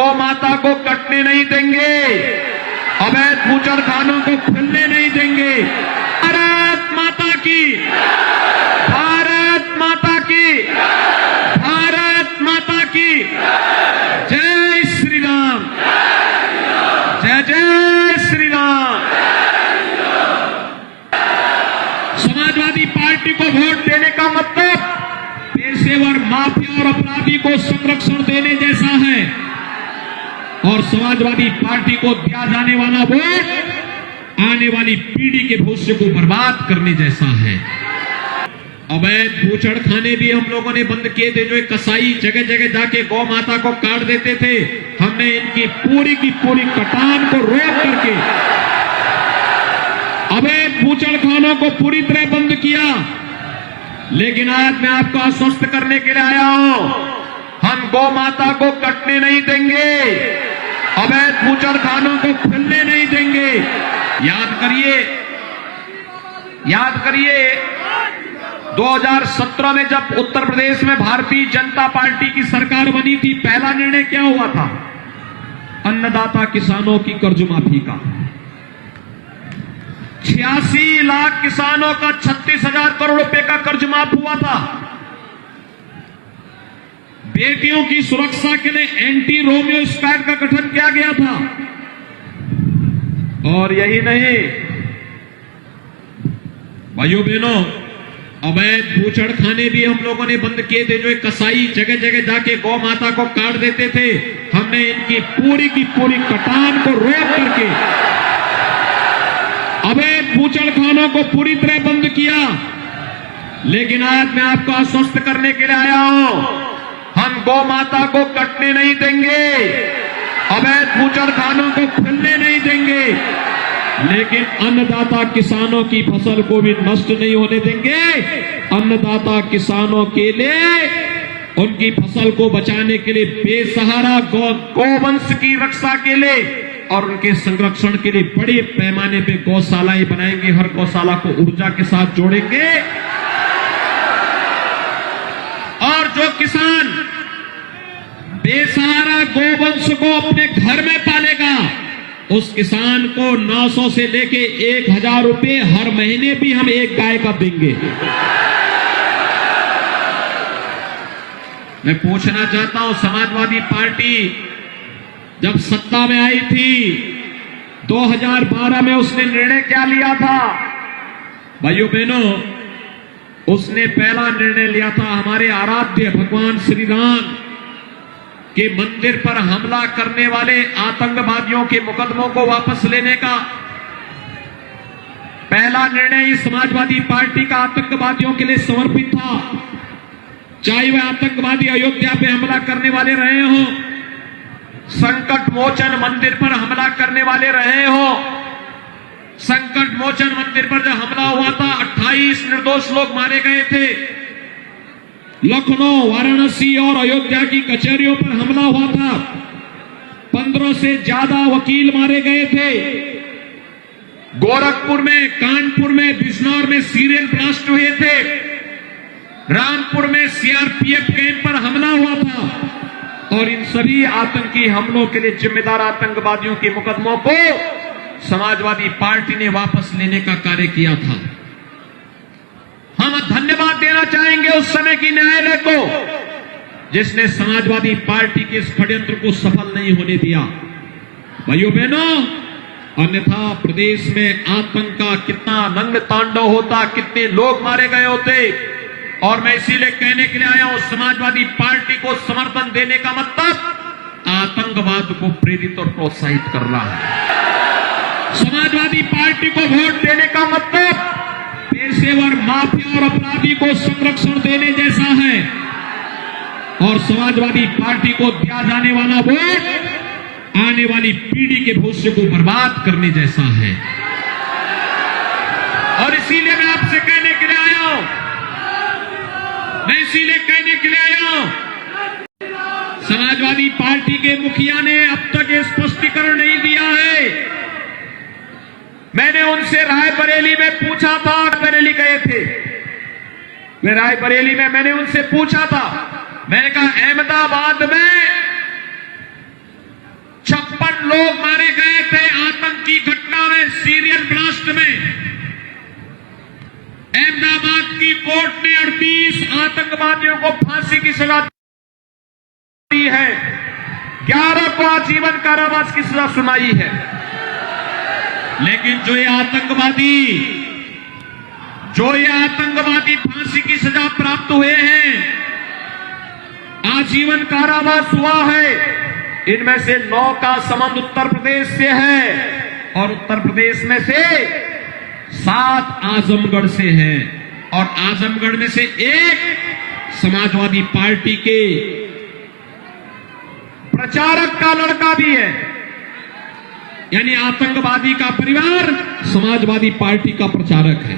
गौ माता को कटने नहीं देंगे, अवैध बूचड़खानों को खुलने नहीं देंगे। भारत माता की, भारत माता की, भारत माता की जय श्री राम, जय जय श्री राम। समाजवादी पार्टी को वोट देने का मतलब पेशेवर माफिया और अपराधी को संरक्षण देने जैसा है, और समाजवादी पार्टी को दिया जाने वाला वोट आने वाली पीढ़ी के भविष्य को बर्बाद करने जैसा है। अवैध बूचड़खाने भी हम लोगों ने बंद किए थे, जो एक कसाई जगह जगह जाके गौ माता को काट देते थे। हमने इनकी पूरी की पूरी कटान को रोक करके अवैध बूचड़खानों को पूरी तरह बंद किया। लेकिन आज मैं आपको आश्वस्त करने के लिए आया हूं, हम गौ माता को कटने नहीं देंगे, अवैध बूचड़खानों को खुलने नहीं देंगे। याद करिए 2017 में जब उत्तर प्रदेश में भारतीय जनता पार्टी की सरकार बनी थी, पहला निर्णय क्या हुआ था? अन्नदाता किसानों की कर्ज माफी का। 86 लाख किसानों का 36,000 करोड़ रुपए का कर्ज माफ हुआ था। बेटियों की सुरक्षा के लिए एंटी रोमियो स्क्वाड का गठन किया गया था। और यही नहीं भाइयों बहनों, अवैध बूचड़खाने भी हम लोगों ने बंद किए थे, जो एक कसाई जगह जगह जाके गौ माता को काट देते थे। हमने इनकी पूरी की पूरी कटान को रोक करके अवैध बूचड़खानों को पूरी तरह बंद किया। लेकिन आज मैं आपको आश्वस्त करने के लिए आया हूं, हम गौ माता को कटने नहीं देंगे, अवैध बूचड़खानों को खुलने नहीं देंगे, लेकिन अन्नदाता किसानों की फसल को भी नष्ट नहीं होने देंगे। अन्नदाता किसानों के लिए, उनकी फसल को बचाने के लिए, बेसहारा गौवंश की रक्षा के लिए और उनके संरक्षण के लिए बड़े पैमाने पे गौशालाएं बनाएंगे। हर गौशाला को ऊर्जा के साथ जोड़ेंगे, और जो किसान बेसहारा गौवंश को अपने घर में पालेगा, उस किसान को 900 से लेके 1,000 रुपए हर महीने भी हम एक गाय का देंगे। मैं पूछना चाहता हूं, समाजवादी पार्टी जब सत्ता में आई थी 2012 में, उसने निर्णय क्या लिया था? भाइयों बहनों, उसने पहला निर्णय लिया था हमारे आराध्य भगवान श्री राम के मंदिर पर हमला करने वाले आतंकवादियों के मुकदमों को वापस लेने का। पहला निर्णय इस समाजवादी पार्टी का आतंकवादियों के लिए समर्पित था, चाहे वह आतंकवादी अयोध्या पे हमला करने वाले रहे हों, संकट मोचन मंदिर पर हमला करने वाले रहे हों। संकट मोचन मंदिर पर जब हमला हुआ था, 28 निर्दोष लोग मारे गए थे। लखनऊ, वाराणसी और अयोध्या की कचहरियों पर हमला हुआ था, 15 से ज्यादा वकील मारे गए थे। गोरखपुर में, कानपुर में, बिजनौर में सीरियल ब्लास्ट हुए थे। रामपुर में सीआरपीएफ कैंप पर हमला हुआ था। और इन सभी आतंकी हमलों के लिए जिम्मेदार आतंकवादियों के मुकदमों को समाजवादी पार्टी ने वापस लेने का कार्य किया था। हम धन्यवाद देना चाहेंगे उस समय की न्यायालय को, जिसने समाजवादी पार्टी के इस षड्यंत्र को सफल नहीं होने दिया। भाइयों बहनों, अन्यथा प्रदेश में आतंक का कितना रंग तांडव होता, कितने लोग मारे गए होते। और मैं इसीलिए कहने के लिए आया हूं, समाजवादी पार्टी को समर्थन देने का मतलब आतंकवाद को प्रेरित और प्रोत्साहित करना है। समाजवादी पार्टी को वोट देने का मतलब पेशेवर माफिया और अपराधी को संरक्षण देने जैसा है, और समाजवादी पार्टी को दिया जाने वाला वोट आने वाली पीढ़ी के भविष्य को बर्बाद करने जैसा है। और इसीलिए मैं आपसे कहने के लिए आया हूं, समाजवादी पार्टी के मुखिया ने अब तक ये स्पष्टीकरण नहीं दिया है। मैंने उनसे रायबरेली में पूछा था, बरेली गए थे वे, रायबरेली में मैंने उनसे पूछा था, मैंने कहा अहमदाबाद में सीरियल ब्लास्ट में अहमदाबाद की कोर्ट ने 38 आतंकवादियों को फांसी की सजा दी है, 11 को आजीवन कारावास की सजा सुनाई है। लेकिन जो ये आतंकवादी फांसी की सजा प्राप्त हुए हैं, आजीवन कारावास हुआ है, इनमें से 9 का संबंध उत्तर प्रदेश से है और उत्तर प्रदेश में से 7 आजमगढ़ से हैं और आजमगढ़ में से 1 समाजवादी पार्टी के प्रचारक का लड़का भी है। यानी आतंकवादी का परिवार समाजवादी पार्टी का प्रचारक है।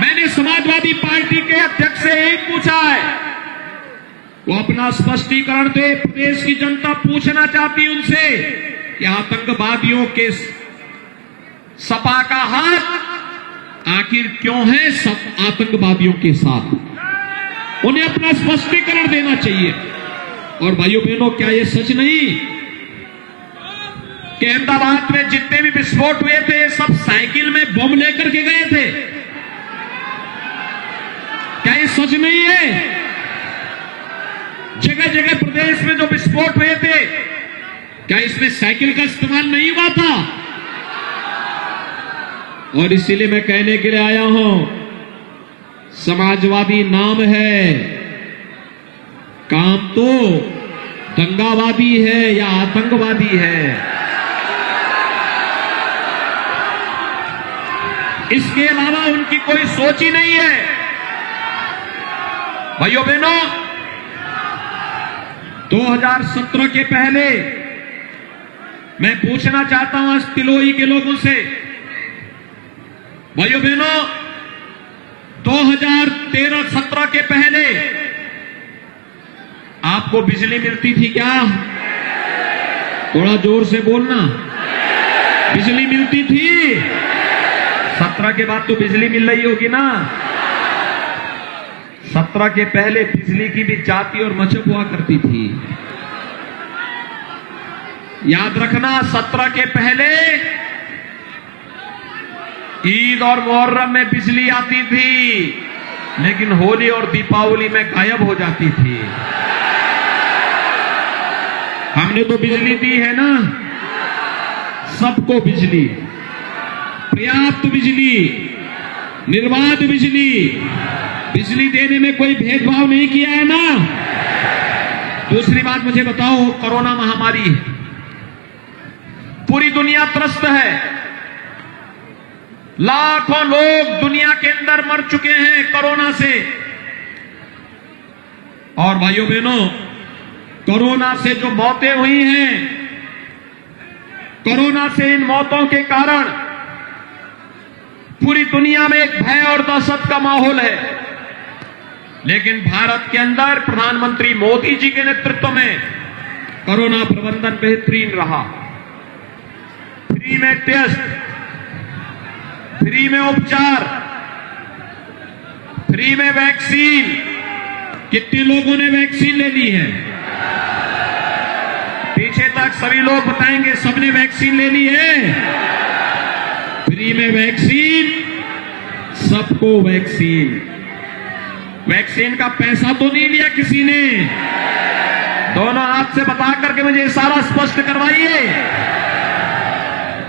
मैंने समाजवादी पार्टी के अध्यक्ष से यही पूछा है, वो अपना स्पष्टीकरण दे। प्रदेश की जनता पूछना चाहती उनसे कि आतंकवादियों के सपा का हाथ आखिर क्यों है सब आतंकवादियों के साथ, उन्हें अपना स्पष्टीकरण देना चाहिए। और भाइयों बहनों, क्या यह सच नहीं कि अहमदाबाद में जितने भी विस्फोट हुए थे सब साइकिल में बम लेकर के गए थे? क्या ये सच नहीं है? जगह जगह प्रदेश में जो विस्फोट हुए थे, क्या इसमें साइकिल का इस्तेमाल नहीं हुआ था? और इसीलिए मैं कहने के लिए आया हूं, समाजवादी नाम है, काम तो दंगावादी है या आतंकवादी है। इसके अलावा उनकी कोई सोच ही नहीं है। भाइयों बहनों, 2017 के पहले मैं पूछना चाहता हूं आज तिलोई के लोगों से, भाइयों बहनों, 2013-17 के पहले आपको बिजली मिलती थी क्या? थोड़ा जोर से बोलना। बिजली मिलती थी? 17 के बाद तो बिजली मिल रही होगी ना। 17 के पहले बिजली की भी जाति और मचक हुआ करती थी। याद रखना, 17 के पहले ईद और मुहर्रम में बिजली आती थी, लेकिन होली और दीपावली में गायब हो जाती थी। हमने तो बिजली दी है ना, सबको बिजली, पर्याप्त बिजली, निर्बाध बिजली, बिजली देने में कोई भेदभाव नहीं किया है ना। दूसरी बात मुझे बताओ, कोरोना महामारी है, पूरी दुनिया त्रस्त है, लाखों लोग दुनिया के अंदर मर चुके हैं कोरोना से। और भाइयों बहनों, कोरोना से जो मौतें हुई हैं, कोरोना से इन मौतों के कारण पूरी दुनिया में एक भय और दहशत का माहौल है। लेकिन भारत के अंदर प्रधानमंत्री मोदी जी के नेतृत्व में कोरोना प्रबंधन बेहतरीन रहा। फ्री में टेस्ट, फ्री में उपचार, फ्री में वैक्सीन। कितने लोगों ने वैक्सीन ले ली है? पीछे तक सभी लोग बताएंगे सबने वैक्सीन ले ली है। फ्री में वैक्सीन, सबको वैक्सीन। वैक्सीन का पैसा तो नहीं लिया किसी ने? दोनों हाथ से बता करके मुझे इशारा स्पष्ट करवाइए।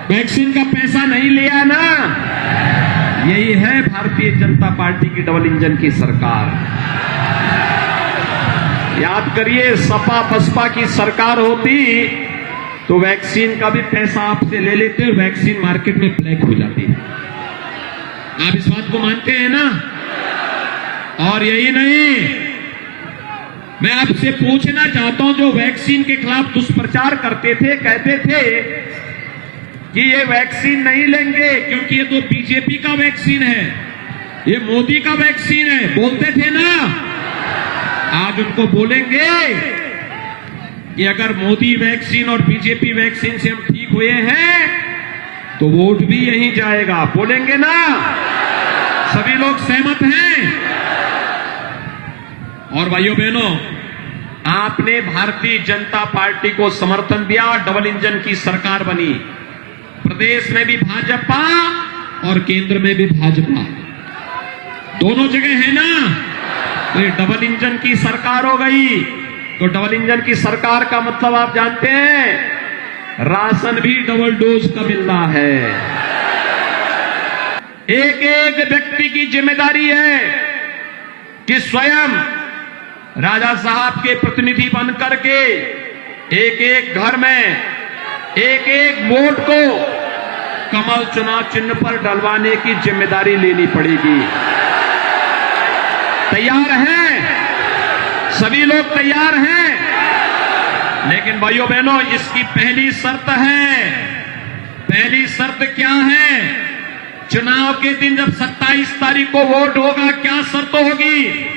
वैक्सीन का पैसा नहीं लिया ना? यही है भारतीय जनता पार्टी की डबल इंजन की सरकार। याद करिए, सपा बसपा की सरकार होती तो वैक्सीन का भी पैसा आपसे ले लेते और वैक्सीन मार्केट में ब्लैक हो जाती। आप इस बात को मानते हैं ना? और यही नहीं, मैं आपसे पूछना चाहता हूं, जो वैक्सीन के खिलाफ दुष्प्रचार करते थे, कहते थे कि ये वैक्सीन नहीं लेंगे क्योंकि ये तो बीजेपी का वैक्सीन है, ये मोदी का वैक्सीन है, बोलते थे ना। आज उनको बोलेंगे कि अगर मोदी वैक्सीन और बीजेपी वैक्सीन से हम ठीक हुए हैं तो वोट भी यहीं जाएगा, बोलेंगे ना? सभी लोग सहमत हैं? और भाइयों बहनों, आपने भारतीय जनता पार्टी को समर्थन दिया, डबल इंजन की सरकार बनी। प्रदेश में भी भाजपा और केंद्र में भी भाजपा, दोनों जगह है ना। तो ये डबल इंजन की सरकार हो गई। तो डबल इंजन की सरकार का मतलब आप जानते हैं, राशन भी डबल डोज का मिल रहा है। एक एक व्यक्ति की जिम्मेदारी है कि स्वयं राजा साहब के प्रतिनिधि बन करके एक एक घर में एक एक वोट को कमल चुनाव चिन्ह पर डलवाने की जिम्मेदारी लेनी पड़ेगी। तैयार हैं? सभी लोग तैयार हैं? लेकिन भाइयों बहनों, इसकी पहली शर्त है। पहली शर्त क्या है? चुनाव के दिन जब 27 तारीख को वोट होगा, क्या शर्त होगी?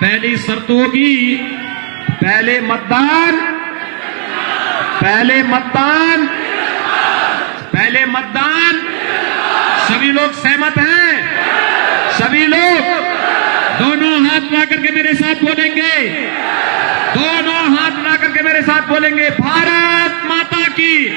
पहली शर्त होगी, पहले मतदान, पहले मतदान, पहले मतदान। सभी लोग सहमत हैं? सभी लोग दोनों हाथ ला करके मेरे साथ बोलेंगे, दोनों हाथ ला करके मेरे साथ बोलेंगे, भारत माता की